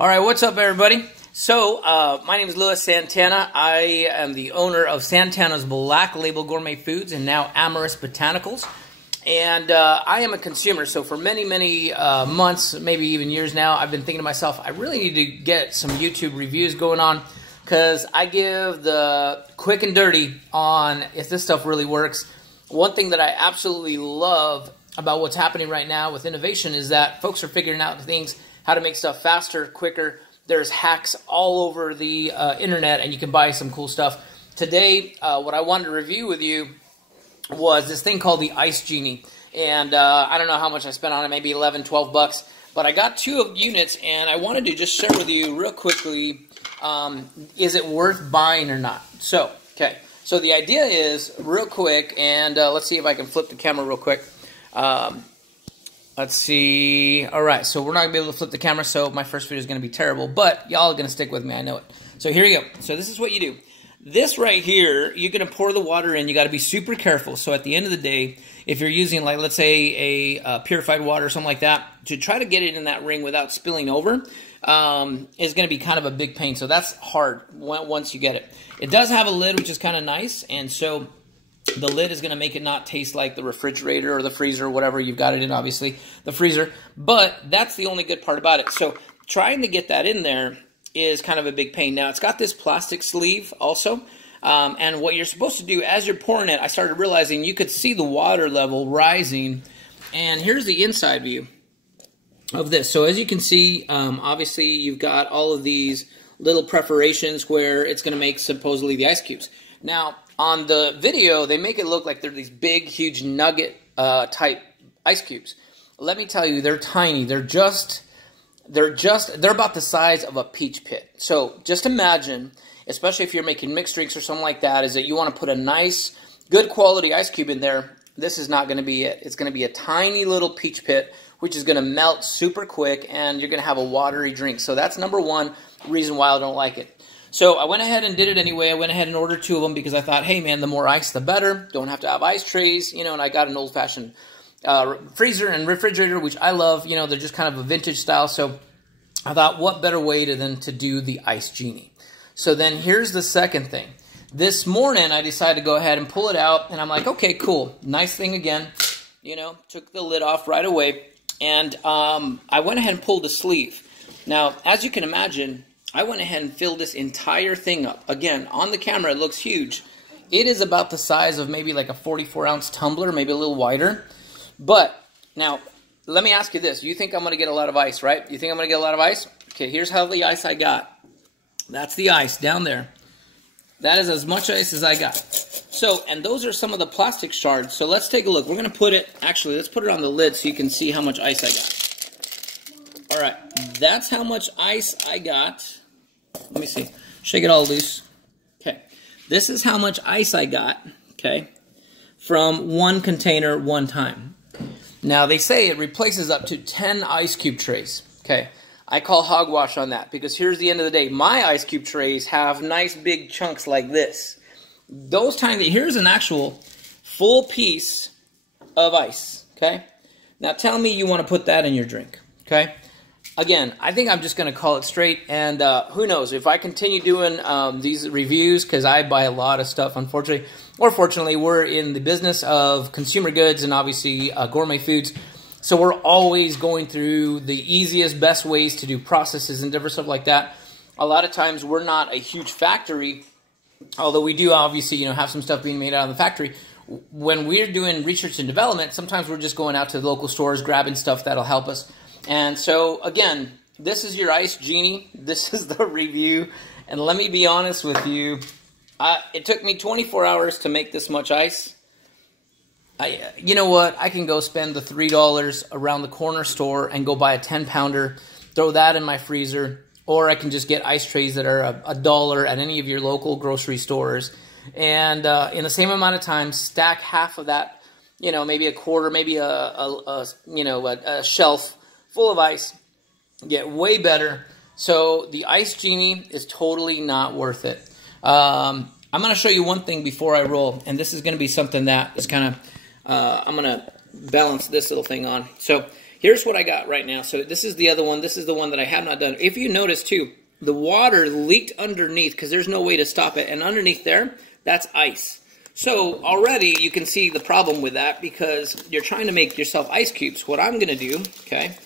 All right, what's up, everybody? So, my name is Louis Santana. I am the owner of Santana's Black Label Gourmet Foods and now Amorous Botanicals. And I am a consumer, so for many, many months, maybe even years now, I've been thinking to myself, I really need to get some YouTube reviews going on because I give the quick and dirty on if this stuff really works. One thing that I absolutely love about what's happening right now with innovation is that folks are figuring out things, how to make stuff faster, quicker. There's hacks all over the internet, and you can buy some cool stuff. Today, what I wanted to review with you was this thing called the Ice Genie. And I don't know how much I spent on it, maybe 11, 12 bucks. But I got 2 units, and I wanted to just share with you real quickly, is it worth buying or not? So, okay. So the idea is, real quick, and let's see if I can flip the camera real quick. Let's see. All right, so we're not going to be able to flip the camera, so my first video is going to be terrible. But y'all are going to stick with me, I know it. So here you go. So this is what you do. This right here, you're going to pour the water in. You got to be super careful. So at the end of the day, if you're using, like, let's say a purified water or something like that, to try to get it in that ring without spilling over is going to be kind of a big pain. So that's hard once you get it. It does have a lid, which is kind of nice, and so the lid is going to make it not taste like the refrigerator or the freezer or whatever you've got it in, obviously, the freezer. But that's the only good part about it. So trying to get that in there is kind of a big pain. Now, it's got this plastic sleeve also. And what you're supposed to do as you're pouring it, I started realizing you could see the water level rising. And here's the inside view of this. So as you can see, obviously you've got all of these little perforations where it's going to make supposedly the ice cubes. Now, on the video, they make it look like they're these big, huge nugget type ice cubes. Let me tell you, they're tiny. They're about the size of a peach pit. So just imagine, especially if you're making mixed drinks or something like that, is that you want to put a nice, good quality ice cube in there. This is not going to be it. It's going to be a tiny little peach pit, which is going to melt super quick, and you're going to have a watery drink. So that's number one reason why I don't like it. So I went ahead and did it anyway. I went ahead and ordered 2 of them because I thought, hey man, the more ice, the better. Don't have to have ice trays, you know, and I got an old-fashioned freezer and refrigerator, which I love. You know, they're just kind of a vintage style. So I thought, what better way than to do the Ice Genie? So then here's the second thing. This morning, I decided to go ahead and pull it out, and I'm like, okay, cool. Nice thing again. You know, took the lid off right away, and I went ahead and pulled the sleeve. Now, as you can imagine, I went ahead and filled this entire thing up. Again, on the camera, it looks huge. It is about the size of maybe like a 44-ounce tumbler, maybe a little wider. But, now, let me ask you this. You think I'm going to get a lot of ice, right? You think I'm going to get a lot of ice? Okay, here's how the ice I got. That's the ice down there. That is as much ice as I got. So, and those are some of the plastic shards. So let's take a look. We're going to put it, actually, let's put it on the lid so you can see how much ice I got. All right, that's how much ice I got. Let me see. Shake it all loose. Okay. This is how much ice I got, okay, from one container one time. Now, they say it replaces up to 10 ice cube trays, okay. I call hogwash on that because here's the end of the day. My ice cube trays have nice big chunks like this. Those tiny, here's an actual full piece of ice, okay. Now, tell me you want to put that in your drink, okay. Again, I think I'm just going to call it straight, and who knows, if I continue doing these reviews, because I buy a lot of stuff, unfortunately, or fortunately, we're in the business of consumer goods and obviously gourmet foods, so we're always going through the easiest, best ways to do processes and different stuff like that. A lot of times, we're not a huge factory, although we do obviously, you know, have some stuff being made out of the factory. When we're doing research and development, sometimes we're just going out to the local stores, grabbing stuff that'll help us. And so, again, this is your Ice Genie. This is the review. And let me be honest with you. It took me 24 hours to make this much ice. You know what? I can go spend the $3 around the corner store and go buy a 10-pounder, throw that in my freezer, or I can just get ice trays that are $1 at any of your local grocery stores. And in the same amount of time, stack half of that, you know, maybe a quarter, maybe a shelf full of ice, get way better. So the Ice Genie is totally not worth it. I'm going to show you one thing before I roll, and this is going to be something that is kind of, I'm going to balance this little thing on. So here's what I got right now. So this is the other one. This is the one that I have not done. If you notice too, the water leaked underneath because there's no way to stop it. And underneath there, that's ice. So already you can see the problem with that because you're trying to make yourself ice cubes. What I'm going to do, okay,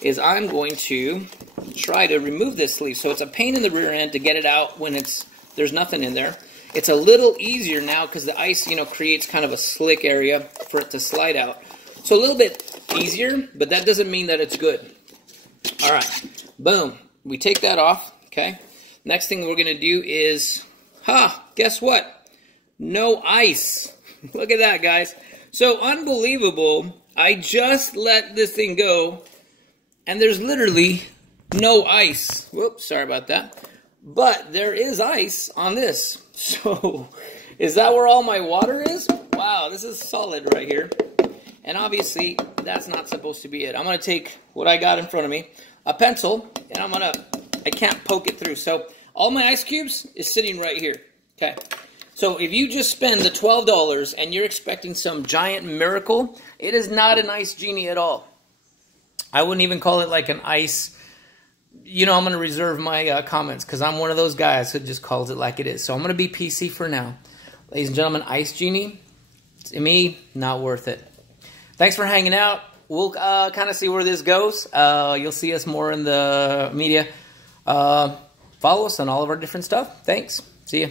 is I'm going to try to remove this sleeve. So it's a pain in the rear end to get it out when there's nothing in there. It's a little easier now because the ice, creates kind of a slick area for it to slide out. So a little bit easier, but that doesn't mean that it's good. All right, boom. We take that off, okay? Next thing we're going to do is, guess what? No ice. Look at that, guys. So unbelievable. I just let this thing go, and there's literally no ice. Whoops, sorry about that. But there is ice on this. So, is that where all my water is? Wow, this is solid right here. And obviously, that's not supposed to be it. I'm going to take what I got in front of me, a pencil, and I can't poke it through. So, all my ice cubes is sitting right here. Okay. So, if you just spend the $12 and you're expecting some giant miracle, it is not an ice genie at all. I wouldn't even call it like an ice. I'm going to reserve my comments because I'm one of those guys who just calls it like it is. So I'm going to be PC for now. Ladies and gentlemen, Ice Genie, to me, not worth it. Thanks for hanging out. We'll kind of see where this goes. You'll see us more in the media. Follow us on all of our different stuff. Thanks. See ya.